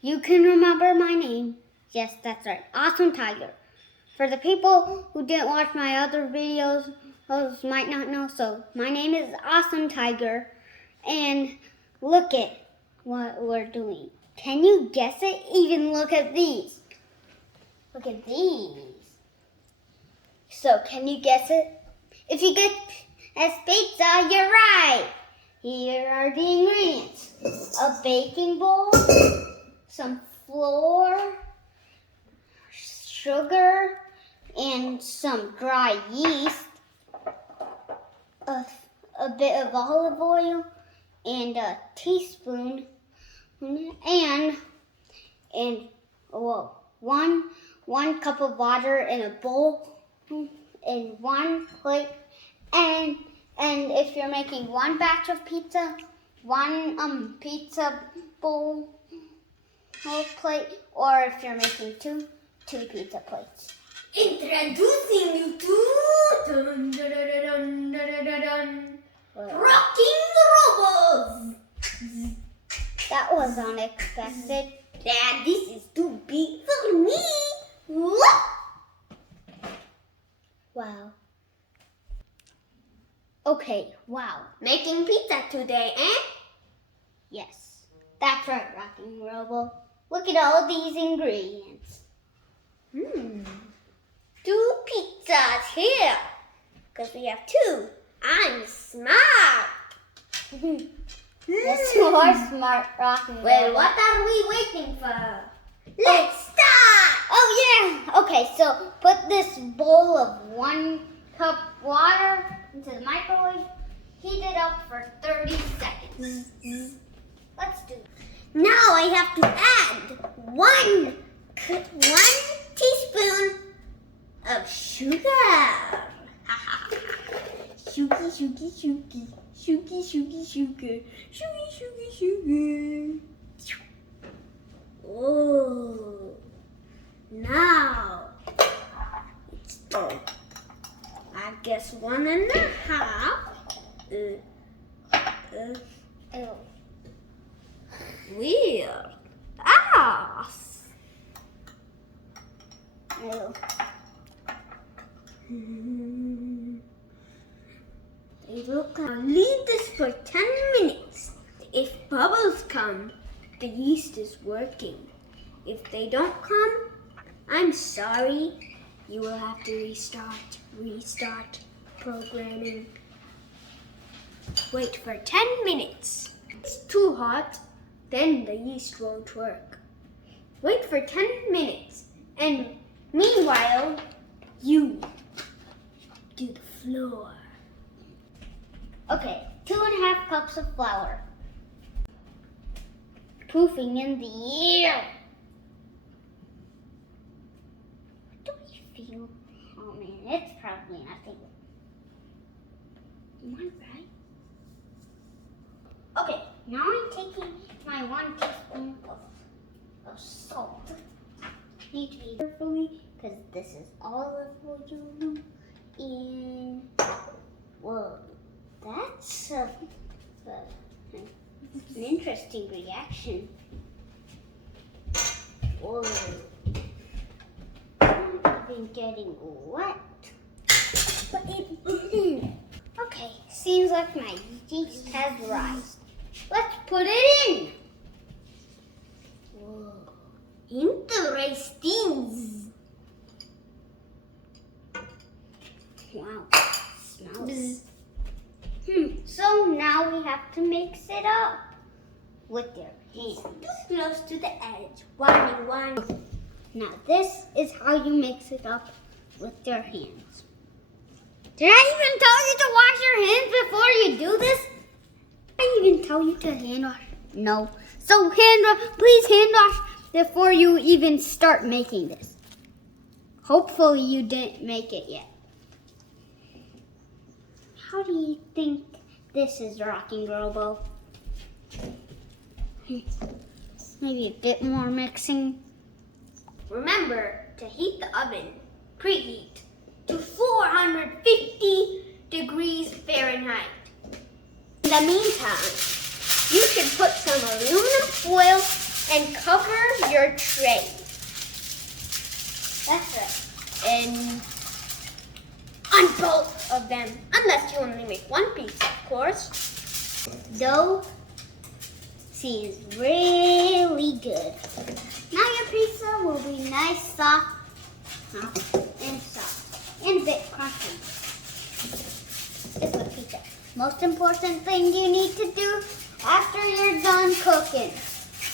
you can remember my name. Yes, that's right. Awesome Tiger. For the people who didn't watch my other videos, those might not know. So my name is Awesome Tiger. And look at what we're doing. Can you guess it? Even look at these. Look at these. So can you guess it? If you get pizza, you're right. Here are the ingredients. A baking bowl, some flour, sugar, and some dry yeast, a bit of olive oil, and a teaspoon, and one cup of water in a bowl, in one plate, and if you're making one batch of pizza, one pizza bowl whole plate, or if you're making two pizza plates. Introducing you to Rocking Robos. That was unexpected. Dad, this is too big for me. Wow. Okay, wow. Making pizza today, eh? Yes, that's right, Rocking Robo. Look at all these ingredients. 2 pizzas here. Because we have 2. I'm smart. Yes, you are smart, Rocking Robo. Well, what are we waiting for? Let's start! Oh, yeah. Okay, so put this bowl of 1 cup water into the microwave. Heat it up for 30 seconds. Let's do it. Now I have to add 1 teaspoon of sugar. Sugar. Oh, now it's done. I guess 1.5. Weird. Ew. Leave this for 10 minutes. If bubbles come, the yeast is working. If they don't come, I'm sorry. You will have to restart programming. Wait for 10 minutes. It's too hot, then the yeast won't work. Wait for 10 minutes, and meanwhile, you do the floor. Okay, 2.5 cups of flour. Poofing in the air. What do we feel? Oh man, it's probably nothing. Am I right? Okay, now I'm taking my 1 teaspoon of salt. Need to be carefully because this is olive oil. And whoa, that's an interesting reaction. Whoa, I've been getting wet, but it didn't. Okay, seems like my yeast has risen. Let's put it in. Whoa, interesting. Wow, smells. So now we have to mix it up with your hands. Too close to the edge. Warning. Now this is how you mix it up with your hands. Did I even tell you to wash your hands before you do this? Did I even tell you to hand wash? No. So please hand wash before you even start making this. Hopefully you didn't make it yet. How do you think this is Rocking Robo? Maybe a bit more mixing. Remember to heat the oven, preheat, to 450 degrees Fahrenheit. In the meantime, you should put some aluminum foil and cover your tray. That's right. And on both of them, unless you only make one piece, of course. Dough seems really good. Now your pizza will be nice, soft, and soft, and a bit crunchy. It's a pizza. Most important thing you need to do after you're done cooking.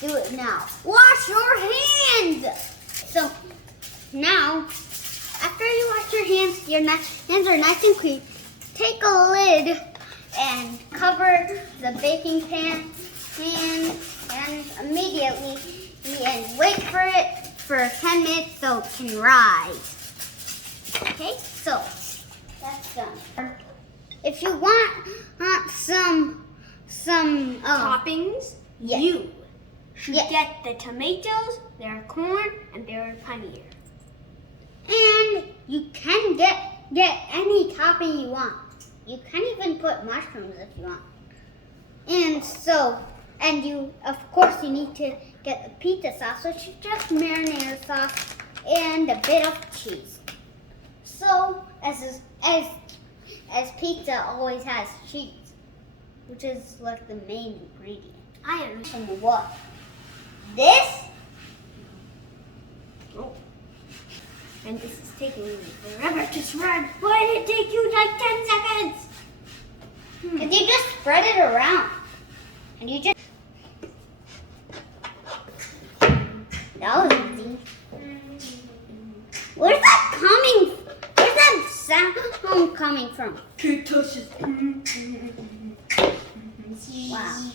Do it now. Wash your hands. So now, after you wash your hands hands are nice and clean. Take a lid and cover the baking pan and immediately and wait for it for 10 minutes so it can rise. Okay, so that's done. If you want some Toppings, yes. you should Yes. get the tomatoes, their corn, and their paneer. And you can get any topping you want. You can even put mushrooms if you want. And you, of course, you need to get the pizza sauce, which is just marinara sauce and a bit of cheese. So, as pizza always has cheese, which is like the main ingredient. I am. And what? This? Oh. And this is taking me forever to spread. Why did it take you like 10 seconds? Because you just spread it around. And you just... That was easy. Where's that coming? Where's that sound coming from? Can't touch it. Wow.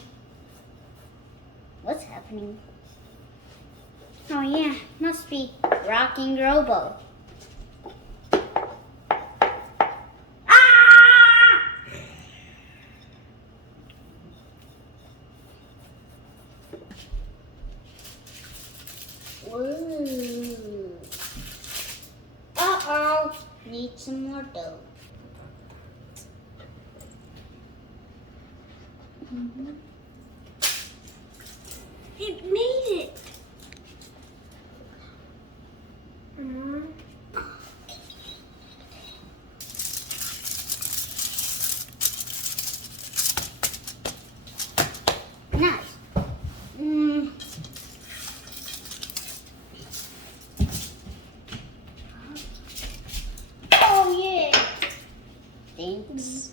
What's happening? Oh yeah, must be rocking Robo. Ah! Ooh. Uh-oh. Need some more dough. It made it. Nice. Oh yeah. Thanks.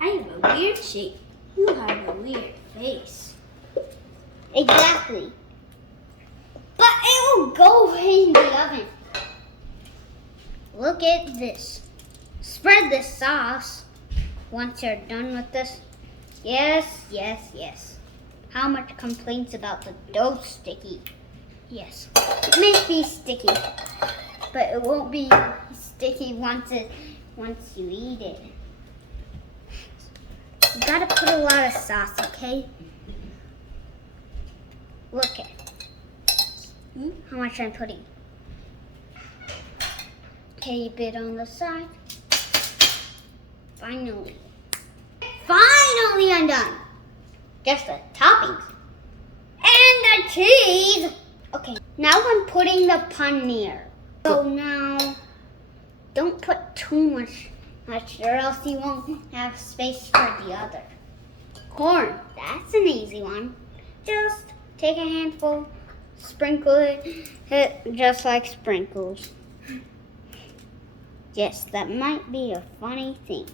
I have a weird shape. You have a weird face. Exactly. But it will go in the oven. Look at this. Spread this sauce once you're done with this. Yes, yes, yes. How much complaints about the dough sticky? Yes. It may be sticky, but it won't be sticky once you eat it. You gotta put a lot of sauce, okay? Look at how much I'm putting. Okay, a bit on the side. Finally I'm done. Just the toppings and the cheese. Okay, now I'm putting the paneer. So now, don't put too much, or else you won't have space for the other. Corn, that's an easy one. Just take a handful, sprinkle it just like sprinkles. Yes, that might be a funny thing.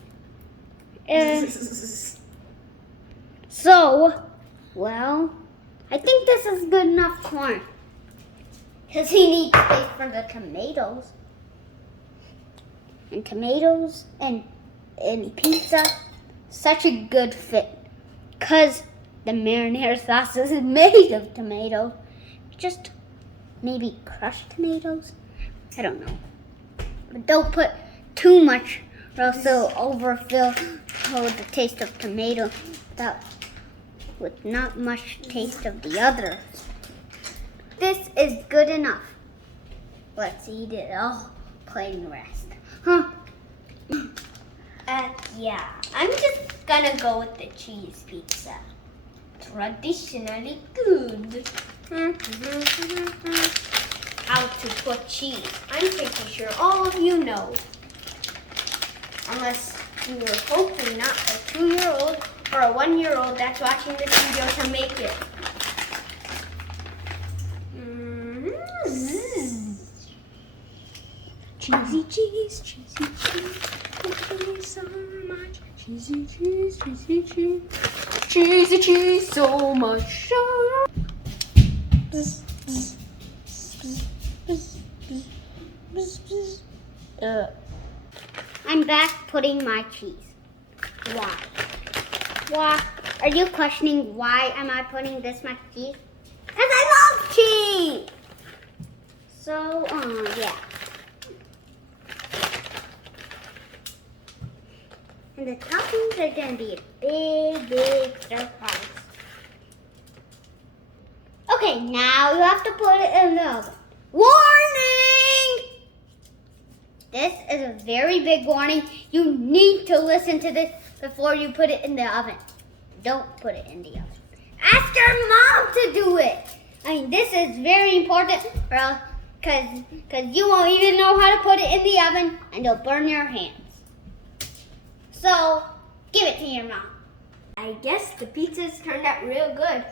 Well, I think this is good enough corn. Because he needs space for the tomatoes. And tomatoes and pizza, such a good fit. Because the marinara sauce is made of tomatoes. Just maybe crushed tomatoes? I don't know. But don't put too much or else it'll overfill the taste of tomato with not much taste of the other. This is good enough. let's eat it all plain rest. Huh? Yeah, I'm just gonna go with the cheese pizza. Traditionally good. How to put cheese. I'm pretty sure all of you know. Unless you were hopefully not a 2-year-old or a 1-year-old that's watching this video to make it. Cheesy cheese, cheesy cheese, thank you so much. Cheesy cheese, cheesy cheese, cheesy cheese, so much. I'm back putting my cheese. Why? Why? Are you questioning why am I putting this much cheese? Because I love cheese! So, yeah. And the toppings are going to be a big, big surprise. Okay, now you have to put it in the oven. Warning! This is a very big warning. You need to listen to this before you put it in the oven. Don't put it in the oven. Ask your mom to do it. I mean, this is very important, because you won't even know how to put it in the oven, and you'll burn your hands. So, give it to your mom. I guess the pizzas turned out real good.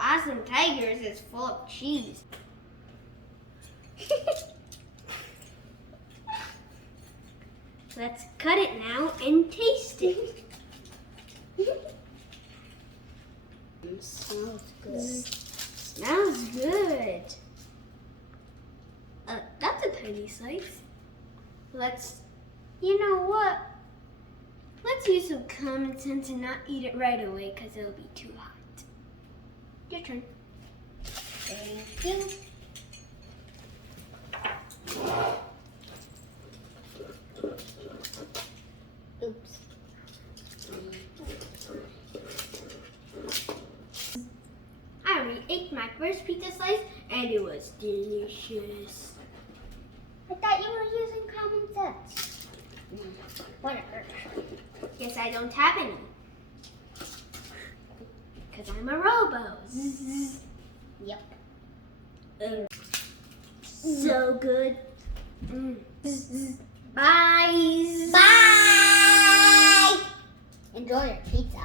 Awesome Tigers is full of cheese. Let's cut it now and taste it. It smells good. Smells good. That's a tiny slice. You know what? Let's use some common sense and not eat it right away because it'll be too hot. Your turn. Thank you. Oops. I already ate my first pizza slice and it was delicious. I thought you were using common sense. Whatever. Guess I don't have any. Because I'm a Robo. Yep. So good. Bye. Bye! Enjoy your pizza.